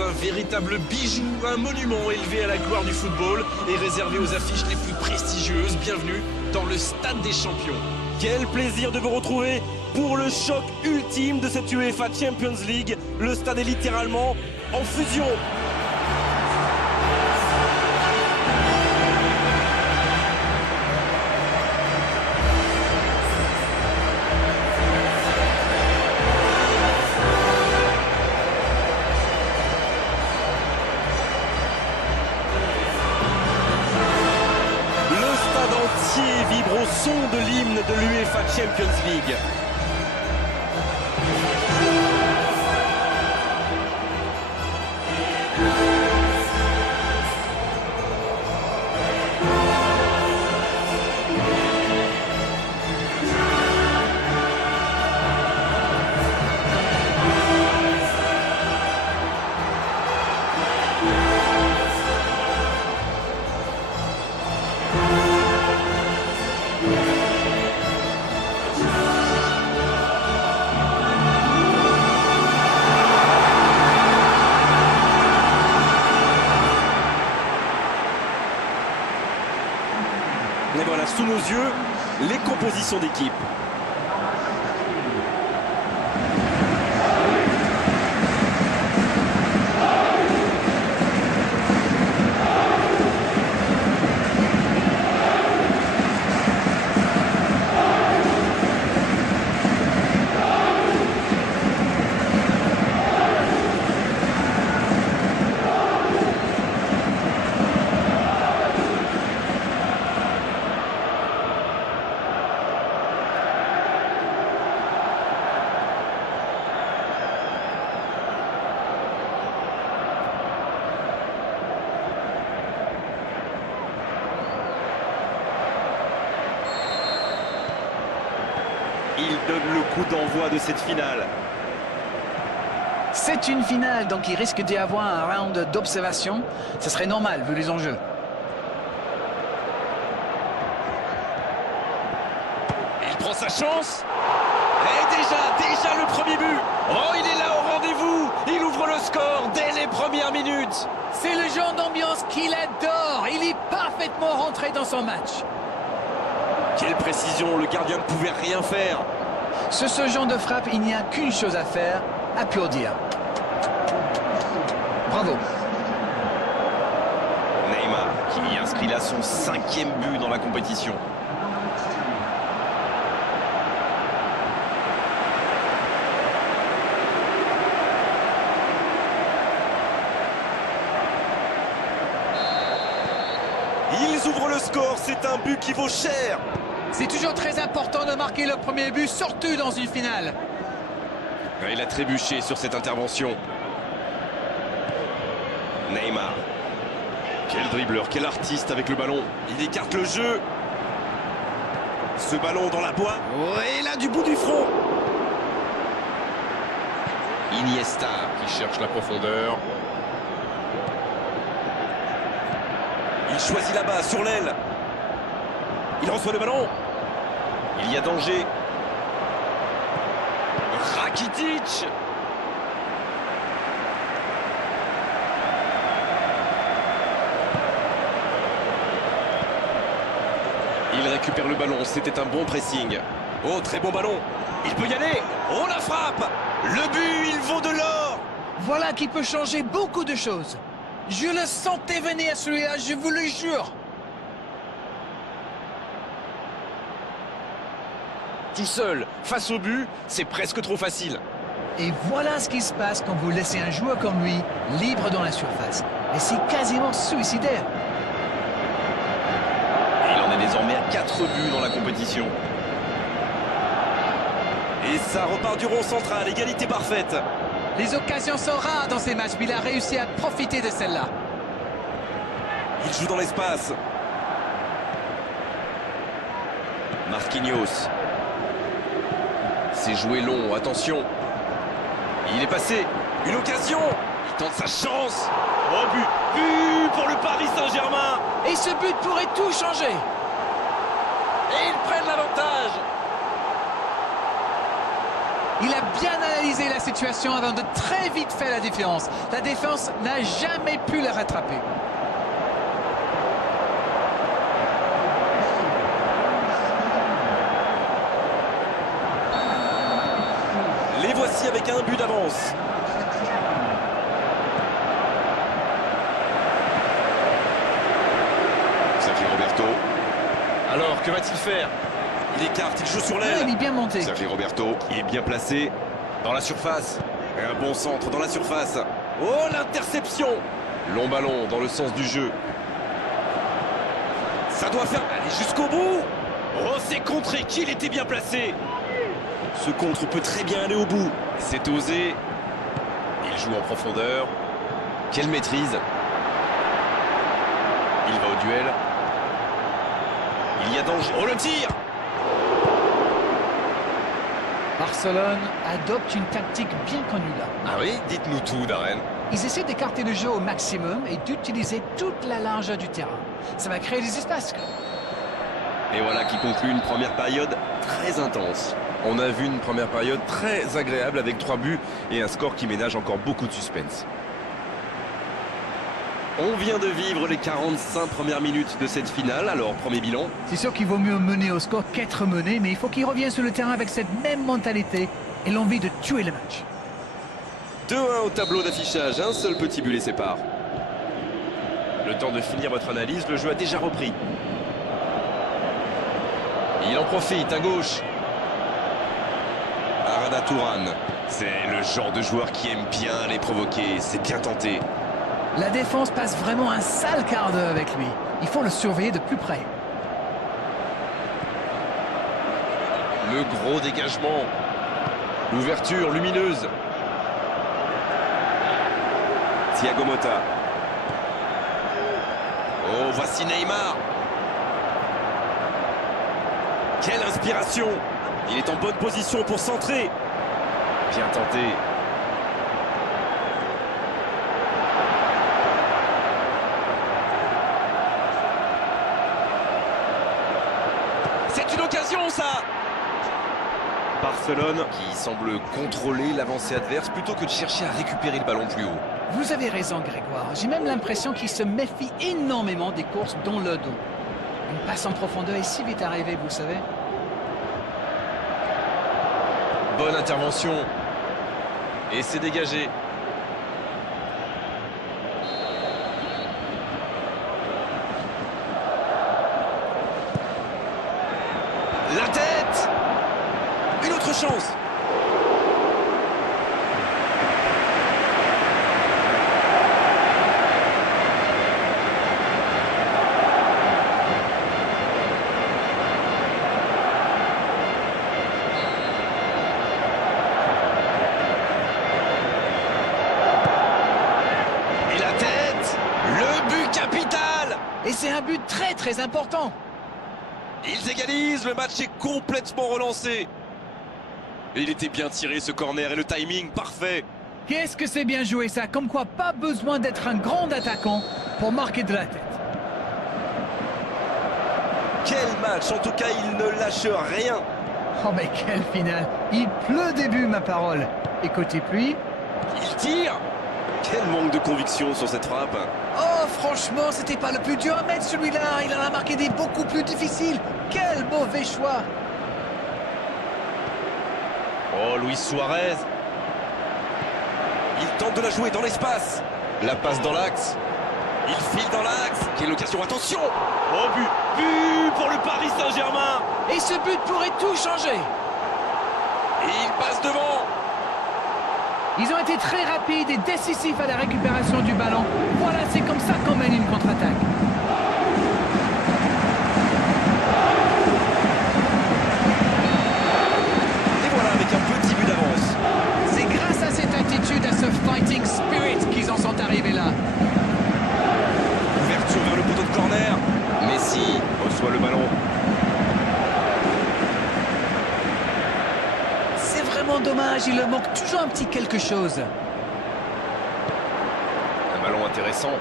dans un véritable bijou, un monument élevé à la gloire du football et réservé aux affiches les plus prestigieuses. Bienvenue dans le Stade des Champions. Quel plaisir de vous retrouver pour le choc ultime de cette UEFA Champions League. Le stade est littéralement en fusion. Vibre au son de l'hymne de l'UEFA Champions League. Et voilà, sous nos yeux, les compositions d'équipe. Il donne le coup d'envoi de cette finale. C'est une finale, donc il risque d'y avoir un round d'observation. Ce serait normal, vu les enjeux. Il prend sa chance. Et déjà le premier but. Oh, il est là au rendez-vous. Il ouvre le score dès les premières minutes. C'est le genre d'ambiance qu'il adore. Il est parfaitement rentré dans son match. Quelle précision, le gardien ne pouvait rien faire. Sur ce genre de frappe, il n'y a qu'une chose à faire, applaudir. Bravo. Neymar qui inscrit là son 5e but dans la compétition. Ils ouvrent le score, c'est un but qui vaut cher. C'est toujours très important de marquer le premier but, surtout dans une finale. Il a trébuché sur cette intervention. Neymar. Quel dribbleur, quel artiste avec le ballon. Il écarte le jeu. Ce ballon dans la boîte. Et là, du bout du front. Iniesta qui cherche la profondeur. Il choisit là-bas, sur l'aile. Il reçoit le ballon. Il y a danger. Rakitic. Il récupère le ballon, c'était un bon pressing. Oh, très bon ballon. Il peut y aller. Oh, la frappe. Le but, il vaut de l'or. Voilà qui peut changer beaucoup de choses. Je le sentais venir celui-là, je vous le jure. Tout seul, face au but, c'est presque trop facile. Et voilà ce qui se passe quand vous laissez un joueur comme lui libre dans la surface. Et c'est quasiment suicidaire. Il en est désormais à 4 buts dans la compétition. Et ça repart du rond central, égalité parfaite. Les occasions sont rares dans ces matchs, mais il a réussi à profiter de celle-là. Il joue dans l'espace. Marquinhos. C'est joué long, attention. Il est passé. Une occasion. Il tente sa chance. Oh, but pour le Paris Saint-Germain. Et ce but pourrait tout changer. Et ils prennent l'avantage. Il a bien analysé la situation avant de très vite faire la différence. La défense n'a jamais pu le rattraper. Les voici avec un but d'avance. Sergio Roberto. Alors, que va-t-il faire? Il écarte, il joue sur Ah, l'aile. il est bien monté. Sergio Roberto. Il est bien placé dans la surface. Et un bon centre dans la surface. Oh, l'interception! Long ballon dans le sens du jeu. Ça doit faire aller jusqu'au bout. Oh, c'est contré qu'il était bien placé. Ce contre peut très bien aller au bout. C'est osé. Il joue en profondeur. Quelle maîtrise. Il va au duel. Il y a danger. Oh, le tir! Barcelone adopte une tactique bien connue là. Ah oui, dites-nous tout, Darren. Ils essaient d'écarter le jeu au maximum et d'utiliser toute la largeur du terrain. Ça va créer des espaces. Et voilà qui conclut une première période très intense. On a vu une première période très agréable avec 3 buts et un score qui ménage encore beaucoup de suspense. On vient de vivre les 45 premières minutes de cette finale, alors premier bilan. C'est sûr qu'il vaut mieux mener au score qu'être mené, mais il faut qu'il revienne sur le terrain avec cette même mentalité et l'envie de tuer le match. 2-1 au tableau d'affichage, un seul petit but les sépare. Le temps de finir votre analyse, le jeu a déjà repris. Il en profite à gauche. Arada Touran, c'est le genre de joueur qui aime bien les provoquer, c'est bien tenté. La défense passe vraiment un sale quart d'heure avec lui. Il faut le surveiller de plus près. Le gros dégagement. L'ouverture lumineuse. Thiago Motta. Oh, voici Neymar. Quelle inspiration! Il est en bonne position pour centrer. Bien tenté. C'est une occasion, ça! Barcelone qui semble contrôler l'avancée adverse plutôt que de chercher à récupérer le ballon plus haut. Vous avez raison, Grégoire. J'ai même l'impression qu'il se méfie énormément des courses dans le dos. Une passe en profondeur est si vite arrivée, vous savez. Bonne intervention. Et c'est dégagé. La tête! Une autre chance! Et la tête! Le but capital! Et c'est un but très très important. Ils égalisent, le match est complètement relancé. Et il était bien tiré ce corner et le timing parfait. Qu'est-ce que c'est bien joué ça. Comme quoi, pas besoin d'être un grand attaquant pour marquer de la tête. Quel match, en tout cas il ne lâche rien. Oh mais quelle finale. Il pleut des buts, ma parole. Et côté pluie. Il tire. Quel manque de conviction sur cette frappe. Oh franchement, c'était pas le plus dur à mettre celui-là. Il en a marqué des beaucoup plus difficiles. Quel mauvais choix. Oh, Luis Suarez. Il tente de la jouer dans l'espace. La passe dans l'axe. Il file dans l'axe. Quelle occasion, attention. Oh, but. But pour le Paris Saint-Germain. Et ce but pourrait tout changer. Et il passe devant. Ils ont été très rapides et décisifs à la récupération du ballon. Voilà, c'est comme ça qu'on mène une contre-attaque. Et voilà avec un petit but d'avance. C'est grâce à cette attitude, à ce fighting spirit qu'ils en sont arrivés là. Ouverture vers le poteau de corner. Messi reçoit le ballon. C'est vraiment dommage, il leur manque toujours un petit quelque chose. Un ballon intéressant.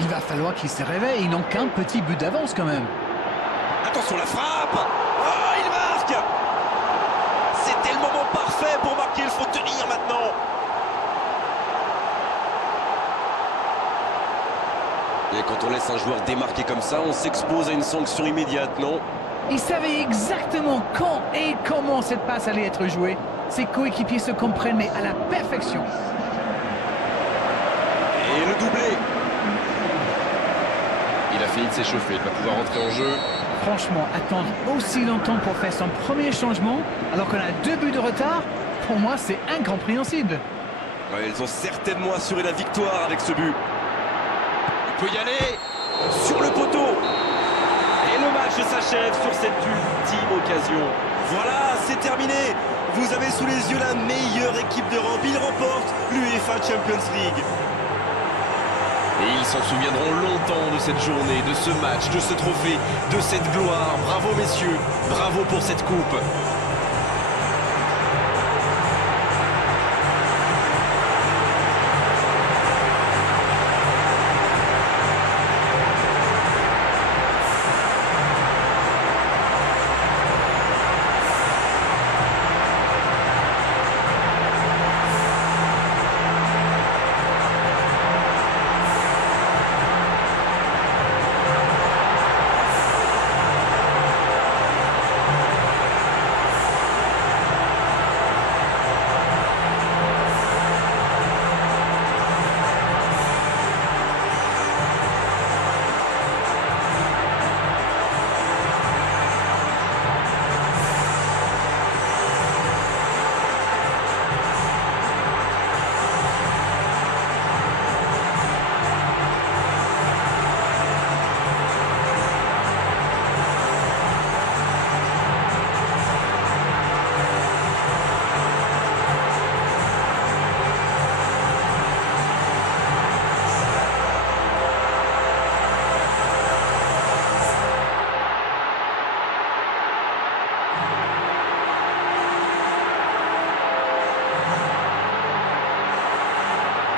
Il va falloir qu'ils se réveillent, ils n'ont qu'un petit but d'avance quand même. Attention la frappe. Oh, il marque. C'est tellement moment parfait pour marquer, il faut tenir maintenant. Et quand on laisse un joueur démarquer comme ça, on s'expose à une sanction immédiate, non? Il savait exactement quand et comment cette passe allait être jouée. Ses coéquipiers se comprennent, mais à la perfection. Et le doublé. Il a fini de s'échauffer, il va pouvoir rentrer en jeu. Franchement, attendre aussi longtemps pour faire son premier changement, alors qu'on a 2 buts de retard, pour moi, c'est incompréhensible. Ouais, ils ont certainement assuré la victoire avec ce but. Il peut y aller sur le poteau. Et le match s'achève sur cette ultime occasion. Voilà, c'est terminé. Vous avez sous les yeux la meilleure équipe d'Europe. Ils remportent l'UEFA Champions League. Et ils s'en souviendront longtemps de cette journée, de ce match, de ce trophée, de cette gloire. Bravo messieurs, bravo pour cette coupe.